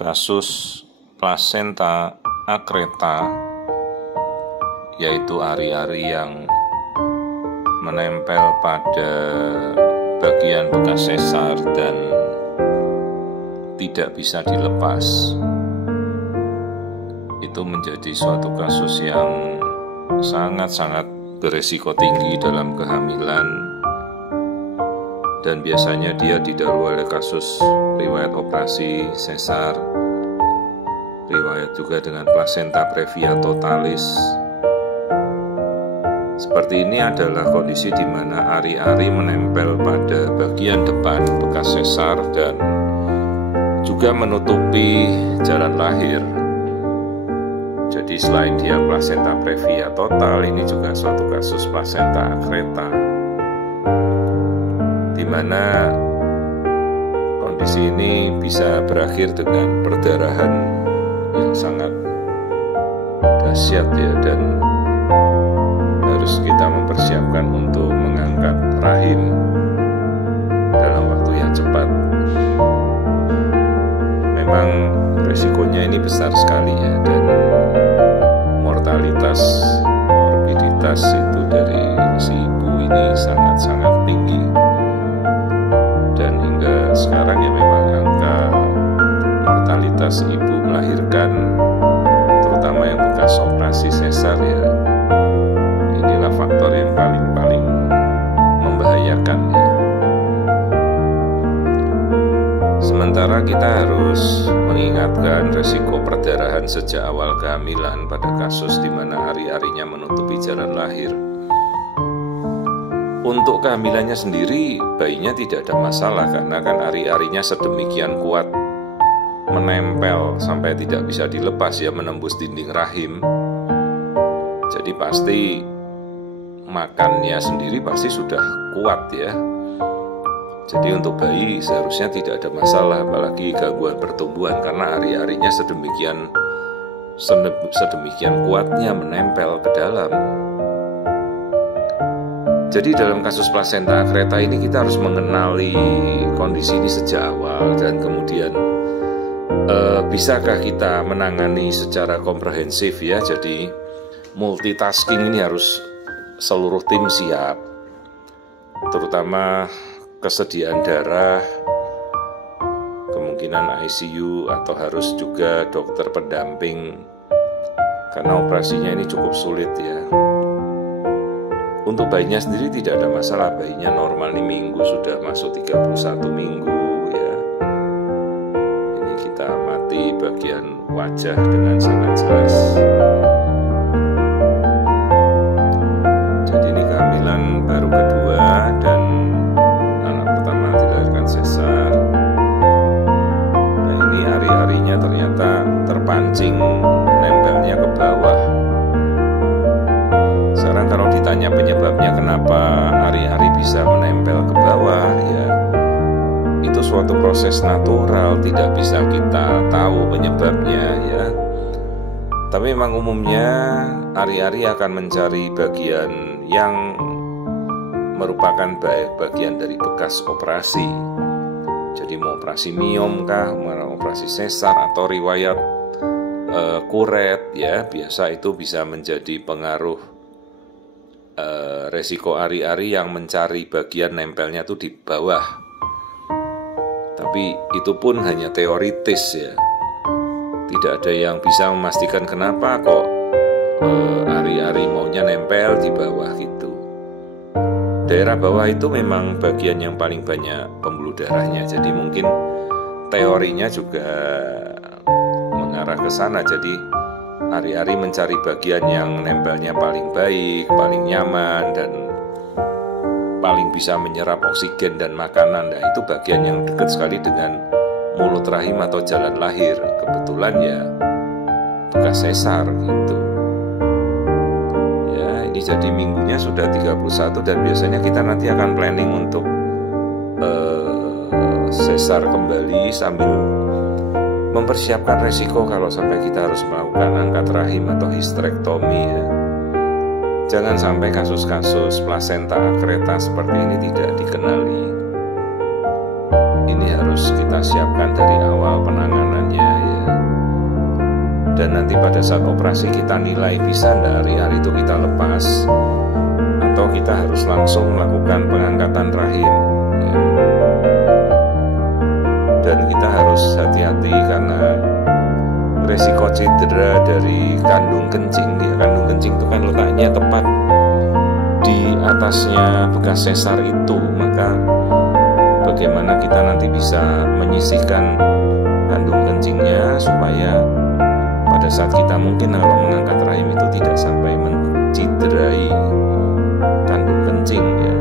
kasus plasenta akreta, yaitu ari-ari yang menempel pada bagian bekas sesar dan tidak bisa dilepas. Itu menjadi suatu kasus yang sangat-sangat beresiko tinggi dalam kehamilan, dan biasanya dia didahului oleh kasus riwayat operasi sesar, riwayat juga dengan plasenta previa totalis. Seperti ini adalah kondisi di mana ari-ari menempel pada bagian depan bekas sesar dan juga menutupi jalan lahir. Jadi selain dia plasenta previa total, ini juga suatu kasus plasenta akreta, di mana kondisi ini bisa berakhir dengan perdarahan yang sangat dahsyat ya, dan harus kita mempersiapkan untuk mengangkat rahim dalam waktu yang cepat. Memang resikonya ini besar sekali ya, dan morbiditas itu dari si ibu ini sangat-sangat tinggi, dan hingga sekarang ya memang angka mortalitas ibu melahirkan, terutama yang bekas operasi sesar ya, inilah faktor yang paling membahayakan ya. Sementara kita harus mengingatkan resiko perdarahan sejak awal kehamilan pada kasus di mana ari-arinya menutupi jalan lahir. Untuk kehamilannya sendiri, bayinya tidak ada masalah karena kan ari-arinya sedemikian kuat menempel sampai tidak bisa dilepas ya, menembus dinding rahim. Jadi pasti makannya sendiri pasti sudah kuat ya. Jadi untuk bayi seharusnya tidak ada masalah, apalagi gangguan pertumbuhan, karena ari-arinya sedemikian kuatnya menempel ke dalam. Jadi dalam kasus plasenta akreta ini kita harus mengenali kondisi ini sejak awal, dan kemudian bisakah kita menangani secara komprehensif ya. Jadi multitasking ini harus seluruh tim siap, terutama kesediaan darah, kemungkinan ICU, atau harus juga dokter pendamping karena operasinya ini cukup sulit ya. Untuk bayinya sendiri tidak ada masalah, bayinya normal nih, minggu sudah masuk 31 minggu ya. Ini kita amati bagian wajah dengan sangat jelas. Jadi ini kehamilan baru kedua dan sesar. Nah ini ari-arinya ternyata terpancing nempelnya ke bawah. Sekarang kalau ditanya penyebabnya kenapa ari-ari bisa menempel ke bawah ya, itu suatu proses natural, tidak bisa kita tahu penyebabnya ya. Tapi memang umumnya ari-ari akan mencari bagian yang merupakan bagian dari bekas operasi. Jadi mau operasi miom kah, mau operasi sesar, atau riwayat kuret ya, biasa itu bisa menjadi pengaruh resiko ari-ari yang mencari bagian nempelnya itu di bawah. Tapi itu pun hanya teoritis ya, tidak ada yang bisa memastikan kenapa kok ari-ari maunya nempel di bawah gitu. Daerah bawah itu memang bagian yang paling banyak pembuluh darahnya, jadi mungkin teorinya juga mengarah ke sana. Jadi ari-ari mencari bagian yang nempelnya paling baik, paling nyaman, dan paling bisa menyerap oksigen dan makanan. Nah itu bagian yang dekat sekali dengan mulut rahim atau jalan lahir. Kebetulan ya bekas sesar gitu. Ini jadi minggunya sudah 31, dan biasanya kita nanti akan planning untuk sesar kembali sambil mempersiapkan resiko kalau sampai kita harus melakukan angkat rahim atau histerektomi ya. Jangan sampai kasus-kasus plasenta akreta seperti ini tidak dikenali. Ini harus kita siapkan dari awal penanganannya ya. nanti pada saat operasi kita nilai bisa ndak ari-ari itu kita lepas, atau kita harus langsung melakukan pengangkatan rahim ya. Dan kita harus hati-hati karena resiko cedera dari kandung kencing ya. Kandung kencing itu kan letaknya tepat di atasnya bekas sesar itu, maka bagaimana kita nanti bisa menyisihkan kandung kencingnya supaya pada saat kita mungkin kalau mengangkat rahim itu tidak sampai menciderai kandung kencing ya.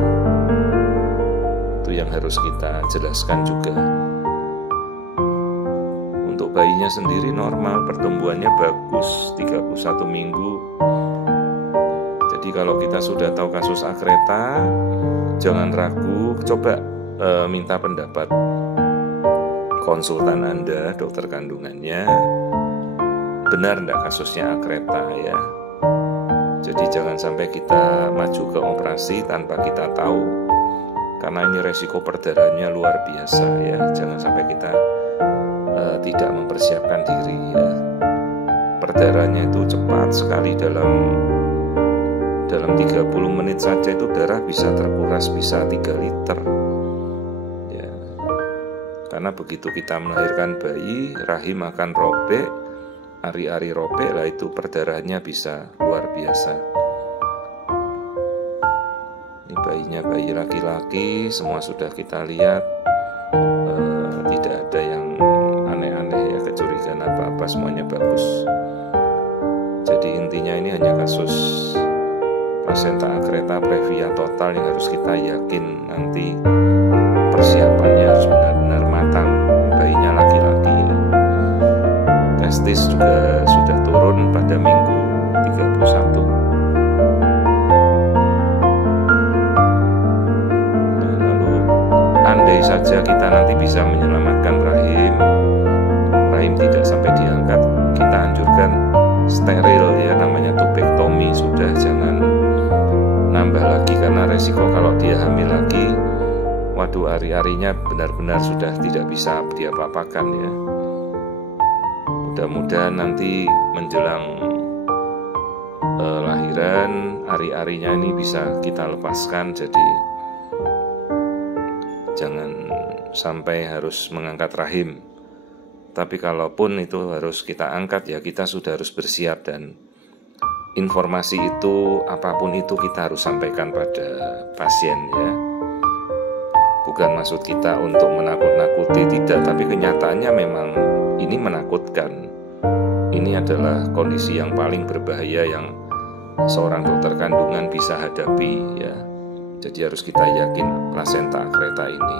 Itu yang harus kita jelaskan juga. Untuk bayinya sendiri normal, pertumbuhannya bagus, 31 minggu. Jadi kalau kita sudah tahu kasus akreta, jangan ragu, coba minta pendapat konsultan Anda, dokter kandungannya, benar enggak kasusnya akreta ya. Jadi jangan sampai kita maju ke operasi tanpa kita tahu, karena ini resiko perdarahannya luar biasa ya. Jangan sampai kita tidak mempersiapkan diri ya. Perdarahannya itu cepat sekali, dalam 30 menit saja itu darah bisa terkuras, bisa 3 liter ya. Karena begitu kita melahirkan bayi, rahim akan robek, ari-ari robek lah, itu perdarahannya bisa luar biasa. Ini bayinya bayi laki-laki, semua sudah kita lihat, tidak ada yang aneh-aneh ya, kecurigaan apa-apa, semuanya bagus. Jadi intinya ini hanya kasus plasenta akreta previa total yang harus kita yakin nanti persiapannya harus benar-benar matang. Bayinya laki-laki ya. Testis juga sudah turun pada minggu 31. Nah, lalu andai saja kita nanti bisa menyelamatkan rahim tidak sampai diangkat, kita anjurkan steril ya, namanya tubektomi. Sudah jangan nambah lagi, karena resiko kalau dia hamil lagi, waduh, ari-arinya benar-benar sudah tidak bisa diapa-apakan ya. Mudah-mudahan nanti menjelang lahiran ari-arinya ini bisa kita lepaskan, jadi jangan sampai harus mengangkat rahim. Tapi kalaupun itu harus kita angkat ya, kita sudah harus bersiap, dan informasi itu apapun itu kita harus sampaikan pada pasien ya. Bukan maksud kita untuk menakut-nakuti, tidak, tapi kenyataannya memang ini menakutkan. Ini adalah kondisi yang paling berbahaya yang seorang dokter kandungan bisa hadapi ya. Jadi harus kita yakin plasenta akreta ini